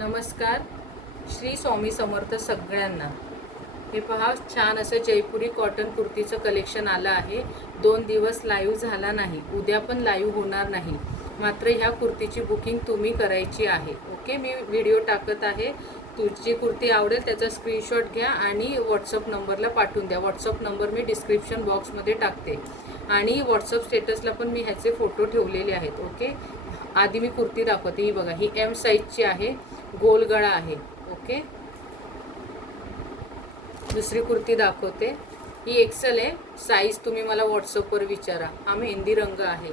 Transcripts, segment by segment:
नमस्कार. श्री स्वामी समर्थ सगळ्यांना. हे पहा, छान असं जयपुरी कॉटन कुर्तीचं कलेक्शन आलं आहे. 2 दिवस लाईव्ह झाला नाही, उद्या पण लाईव्ह होणार नाही. मात्र ह्या कुर्तीची बुकिंग तुम्ही करायची आहे. ओके, मी व्हिडिओ टाकत आहे. तुमची कुर्ती आवडेल त्याचा स्क्रीनशॉट घ्या आणि व्हॉट्सअप नंबरला पाठवून द्या. व्हॉट्सअप नंबर मी डिस्क्रिप्शन बॉक्समध्ये टाकते आणि व्हॉट्सअप स्टेटसला पण मी ह्याचे फोटो ठेवलेले आहेत. ओके, आधी मी कुर्ती दाखवते. ही बघा, ही एम साईजची आहे, गोल गळा आहे. ओके, दुसरी कुर्ती दाखवते. ही एक्सेल आहे साईज. तुम्ही मला व्हॉट्सअपवर विचारा. हा मेहंदी रंग आहे,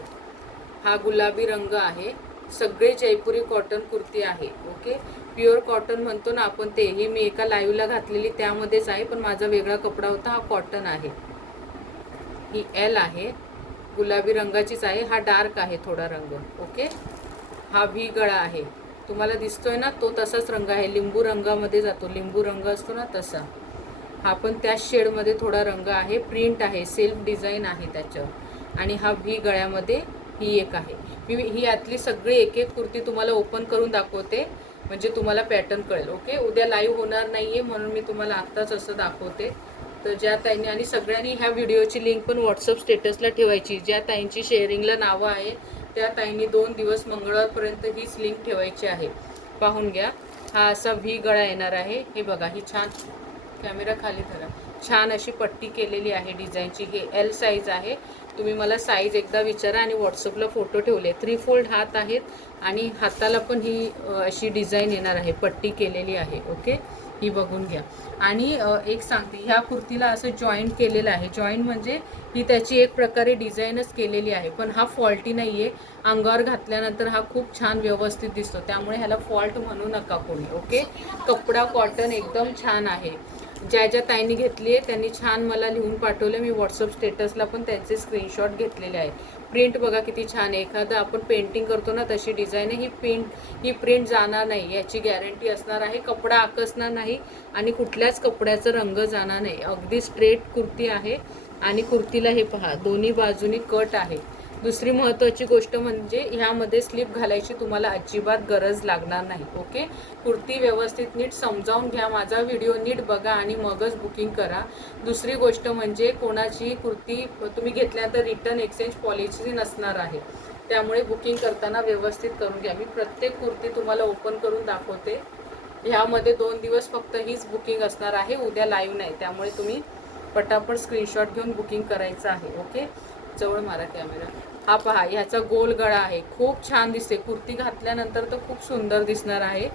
हा गुलाबी रंग आहे. सगळे जयपुरी कॉटन कुर्ती आहे. ओके, प्युअर कॉटन म्हणतो ना आपण ते. ही मी एका लाईव्हला घातलेली त्यामध्येच आहे, पण माझा वेगळा कपडा होता. हा कॉटन आहे. ही एल आहे, गुलाबी रंगाचीच आहे. हा डार्क आहे थोडा रंग. ओके, हा व्ही गळा आहे. तुम्हाला दिसतोय ना, तो तसाच रंग आहे. लिंबू रंगामध्ये जातो, लिंबू रंग असतो ना तसा. हा पण त्या शेडमध्ये थोडा रंग आहे. प्रिंट आहे, सेल्फ डिझाईन आहे त्याच्यावर. आणि हा व्ही गळ्यामध्ये ही एक आहे. मी ही यातली सगळी एक एक कुर्ती तुम्हाला ओपन करून दाखवते, म्हणजे तुम्हाला पॅटर्न कळेल. ओके, उद्या लाईव्ह होणार नाही आहे म्हणून मी तुम्हाला आत्ताच असं दाखवते. तर ज्या ताईंनी, आणि सगळ्यांनी ह्या व्हिडिओची लिंक पण व्हॉट्सअप स्टेटसला ठेवायची. ज्या ताईंची शेअरिंगला नावं आहे त्या ताईंनी 2 दिवस मंगळवारपर्यंत हीच लिंक ठेवायची आहे. पाहून घ्या. हा असा व्ही गळा येणार आहे. हे बघा, ही छान, कॅमेरा खाली धरा, छान अशी पट्टी केलेली आहे डिझाईनची. हे एल साईज आहे. तुम्ही मला साईज एकदा विचारा आणि व्हॉट्सअपला फोटो ठेवले. 3 फोल्ड हात आहेत आणि हाताला पण ही अशी डिझाईन येणार आहे, पट्टी केलेली आहे. ओके, ही बघून घ्या. आणि एक सांगते, ह्या कुर्तीला असं जॉईंट केलेलं आहे. जॉईंट म्हणजे ही त्याची एक प्रकारे डिझाईनच केलेली आहे, पण हा फॉल्टी नाही आहे. अंगावर घातल्यानंतर हा खूप छान व्यवस्थित दिसतो, त्यामुळे ह्याला फॉल्ट म्हणू नका कोणी. ओके, कपडा कॉटन एकदम छान आहे. ज्या ज्या ताईंनी घेतली आहे त्यांनी छान मला लिहून पाठवलं. मी व्हॉट्सअप स्टेटसला पण त्यांचे स्क्रीनशॉट घेतलेले आहेत. प्रिंट बघा किती छान आहे. एखादं आपण पेंटिंग करतो ना तशी डिझाईन आहे. ही प्रिंट जाणार नाही याची गॅरंटी असणार आहे. कपडा आकसणार नाही आणि कुठल्याच कपड्याचा रंग जाणार नाही. अगदी स्ट्रेट कुर्ती आहे. आणि कुर्तीला हे पहा, दोन्ही बाजूनी कट आहे. दुसरी महत्त्वाची गोष्ट म्हणजे ह्यामध्ये स्लीप घालायची तुम्हाला अजिबात गरज लागणार नाही. ओके, कुर्ती व्यवस्थित नीट समजावून घ्या. माझा व्हिडिओ नीट बघा आणि मगच बुकिंग करा. दुसरी गोष्ट म्हणजे कोणाची कुर्ती तुम्ही घेतल्यानंतर रिटर्न एक्सचेंज पॉलिसी नसणार आहे, त्यामुळे बुकिंग करताना व्यवस्थित करून घ्या. मी प्रत्येक कुर्ती तुम्हाला ओपन करून दाखवते. ह्यामध्ये 2 दिवस फक्त हीच बुकिंग असणार आहे, उद्या लाईव्ह नाही. त्यामुळे तुम्ही पटापट स्क्रीनशॉट घेऊन बुकिंग करायचं आहे. ओके, जवळ मारा कॅमेरा. हा पहा, ह्याचा गोल गळा आहे. खूप छान दिसते. कुर्ती घातल्यानंतर तर खूप सुंदर दिसणार आहे.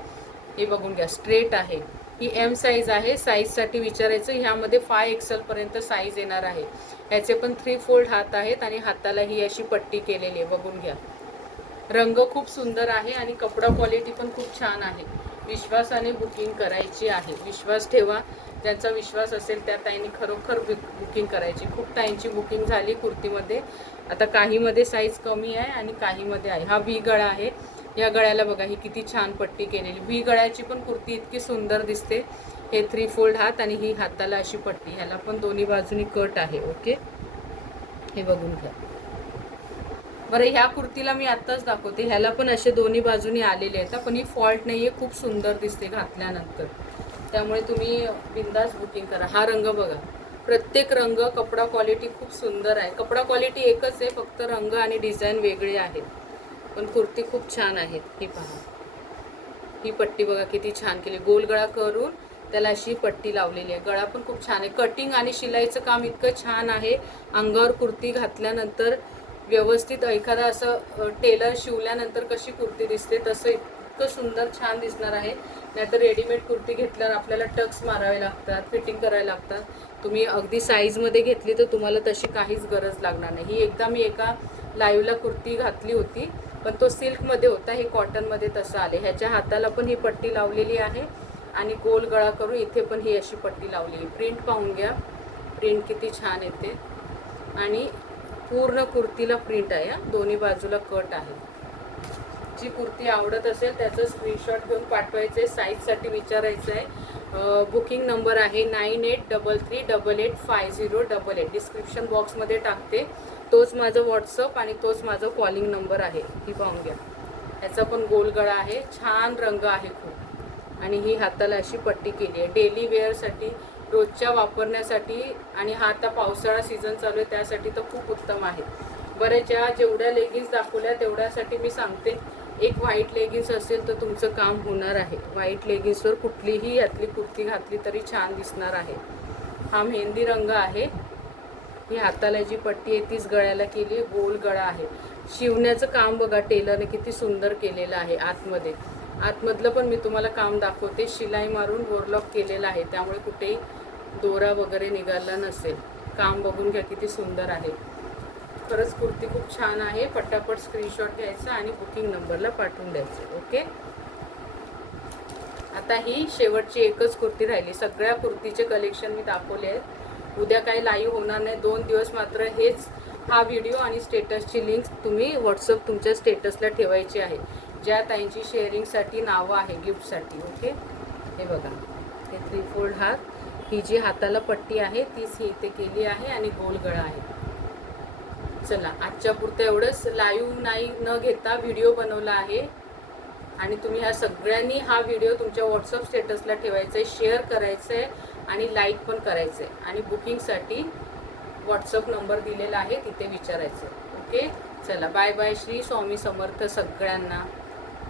हे बघून घ्या, स्ट्रेट आहे. ही एम साईज आहे. साईजसाठी विचारायचं. ह्यामध्ये 5XL पर्यंत साईज येणार आहे. ह्याचे पण 3 फोल्ड हात आहेत आणि हाताला ही अशी पट्टी केलेली आहे. बघून घ्या, रंग खूप सुंदर आहे आणि कपडा क्वालिटी पण खूप छान आहे. विश्वासाने बुकिंग करायची आहे. विश्वास ठेवा. ज्यांचा विश्वास असेल त्या ताईंनी खरोखर बुकिंग करायची. खूप ताईंची बुकिंग झाली कुर्तीमध्ये. आता काहीमध्ये साईज कमी आहे आणि काहीमध्ये आहे. हा व्ही गळा आहे. या गळ्याला बघा, ही किती छान पट्टी केलेली. व्ही गळ्याची पण कुर्ती इतकी सुंदर दिसते. हे 3 फोल्ड हात आणि ही हाताला अशी पट्टी. ह्याला पण दोन्ही बाजूनी कट आहे. ओके, हे बघून घ्या. बरं, ह्या कुर्तीला मी आत्ताच दाखवते. ह्याला पण असे दोन्ही बाजूनी आलेले आहेत, पण ही फॉल्ट नाही आहे. खूप सुंदर दिसते घातल्यानंतर, त्यामुळे तुम्ही बिंदास बुकिंग करा. हा रंग बघा, प्रत्येक रंग, कपडा क्वालिटी खूप सुंदर आहे. कपडा क्वालिटी एकच आहे, फक्त रंग आणि डिझाईन वेगळे आहेत, पण कुर्ती खूप छान आहेत. ही पहा, ही पट्टी बघा किती छान केली. गोल गळा करून त्याला अशी पट्टी लावलेली आहे. गळा पण खूप छान आहे. कटिंग आणि शिलाईचं काम इतकं छान आहे. अंगावर कुर्ती घातल्यानंतर व्यवस्थित एखादा असं टेलर शिवल्यानंतर कशी कुर्ती दिसते तसं इतकं सुंदर छान दिसणार आहे. नाहीतर रेडीमेड कुर्ती घेतल्यावर आपल्याला टक्स मारावे लागतात, फिटिंग करायला लागतात. तुम्ही अगदी साईजमध्ये घेतली तर तुम्हाला तशी काहीच गरज लागणार नाही. ही एकदा मी एका लाईव्हला कुर्ती घातली होती, पण तो सिल्कमध्ये होता. हे कॉटनमध्ये तसं आले. ह्याच्या हाताला पण ही पट्टी लावलेली आहे आणि गोल गळा करून इथे पण ही अशी पट्टी लावलेली. प्रिंट पाहून घ्या, प्रिंट किती छान येते आणि पूर्ण कुर्तीला प्रिंट आहे. दोन्ही बाजूला कट आहे. जी कुर्ती आवडत असेल त्याचं स्क्रीनशॉट घेऊन पाठवायचं आहे. साईजसाठी विचारायचं आहे. बुकिंग नंबर आहे 9833885088. डिस्क्रिप्शन बॉक्समध्ये टाकते. तोच माझं व्हॉट्सअप आणि तोच माझं कॉलिंग नंबर आहे. ही पाहून घ्या. ह्याचा पण गोल गळा आहे. छान रंग आहे खूप. आणि ही हाताला अशी पट्टी केली आहे. डेली वेअरसाठी, रोजच्या वापरण्यासाठी, आणि हा आता पावसाळा सीझन चालू आहे त्यासाठी तर खूप उत्तम आहे. बरं, जेवढ्या लेगिन्स दाखवल्या तेवढ्यासाठी मी सांगते, एक व्हाईट लेगिन्स असेल तर तुमचं काम होणार आहे. व्हाईट लेगिन्सवर कुठलीही यातली कुर्ती घातली तरी छान दिसणार आहे. हा मेहंदी रंग आहे. ही हाताला जी पट्टी आहे तीच गळ्याला केली, गोल गळा आहे. शिवण्याचं काम बघा टेलरने किती सुंदर केलेलं आहे. आतमधलं पण मी तुम्हाला काम दाखवते. शिलाई मारून ओव्हरलॉक केलेलं आहे, त्यामुळे कुठेही दोरा वगैरे निघाला नसेल. काम बघून घ्या किती सुंदर आहे. खरंच कुर्ती खूप छान आहे. पटापट स्क्रीनशॉट घ्यायचा आणि बुकिंग नंबरला पाठवून द्यायचं. ओके, आता ही शेवटची एकच कुर्ती राहिली. सगळ्या कुर्तीचे कलेक्शन मी दाखवले आहेत. उद्या काही लाईव्ह होणार नाही. 2 दिवस मात्र हेच, हा व्हिडिओ आणि स्टेटसची लिंक तुम्ही व्हॉट्सअप तुमच्या स्टेटसला ठेवायची आहे. ज्या ताईंची शेअरिंगसाठी नावं आहे गिफ्टसाठी. ओके, हे बघा, हे 3 फोल्ड हात, ही जी हाताला पट्टी आहे तीच ही इथे केली आहे आणि गोल गळा आहे. चला, आजच्या पुरतं एवढंच. लाईव्ह नाही न घेता व्हिडिओ बनवला आहे आणि तुम्ही ह्या सगळ्यांनी हा व्हिडिओ तुमच्या व्हॉट्सअप स्टेटसला ठेवायचा आहे, शेअर करायचं आहे आणि लाईक पण करायचं आहे. आणि बुकिंगसाठी व्हॉट्सअप नंबर दिलेला आहे, तिथे विचारायचं. ओके, चला, बाय बाय. श्री स्वामी समर्थ सगळ्यांना.